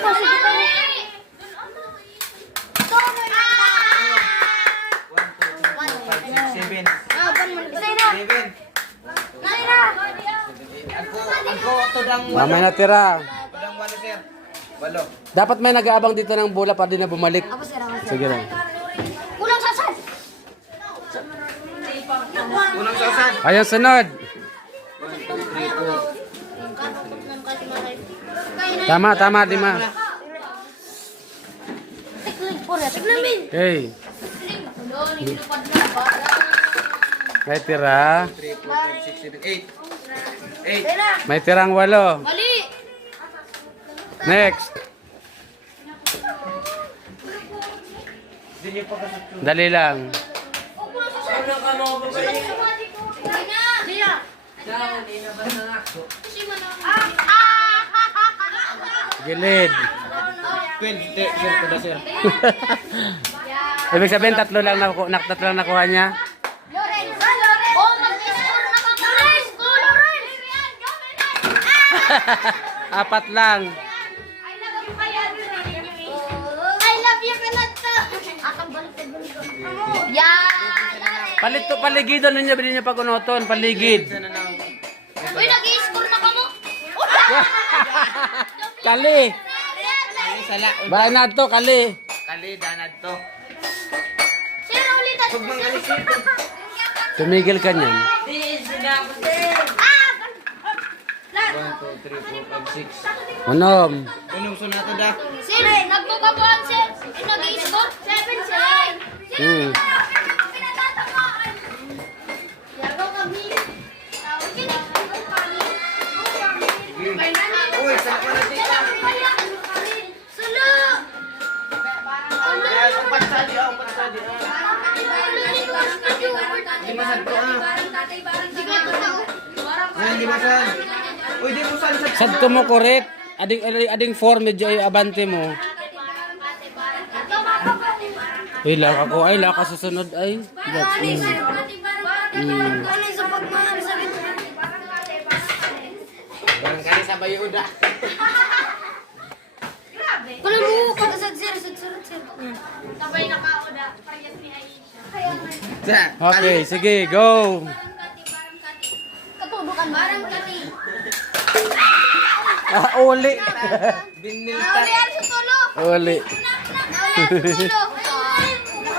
po, sige po. 7. Ah, ban man. Isa na. 7. Isa na. Ako, tudang Mamay na tira. Tudang 8, sir. 8. Dapat may nag-aabang dito ng bola pa din na bumalik. Ako sir, ako sir. Sige lang. Kulang sasad. Unang sasan. Ayun, sunod. Tama, 5. Okay. May tira. 3, 4, 5, 6, 7, 8. 8. May tirang 8. Mali. Next. Dali lang. Gilid. 20, sir. Tuda, sir. Ibig sabihin tatlo lang nakuha niya. Lorenz. Oh, mag-score na ka. Lorenz. Go, Lorenz. 4 lang. I love you, Kanata. Akang baliktad mo nito. Yan. Paligidon ninyo bilhin niyo pag unoton, paligid. Uy, nag-i-score na ka mo. Kali. Sala. Bahay na to, kali. Kali, danad to. Sir, ulitan. Tugmang alisip. Tumigil ka niyan. 1, 2, 3, 4, 5, 6. Unom. Unong sunato da. Sir, nagbukabuhan, sir. Nag-i-score. 7, sir. Hmm. Uy, saan ko natin ka? Sulu. Ay, umpat sadi, umpat sadi. Di masad ko, Yan, di masad. Uy, di mo saan sa... Sadto mo correct. Ading form medyo ay abante mo. Ay, laka ko. Ay, laka susunod ay. Barang kali sa bayuda. Kulo mo kagasad sir, sir. Sabay na ka oda. Parehas ni Aisha. Okay, sige, go. Katudukan barang kami. Uli. Binil Nauli sa tulo. Uli. Nauli sa tulo.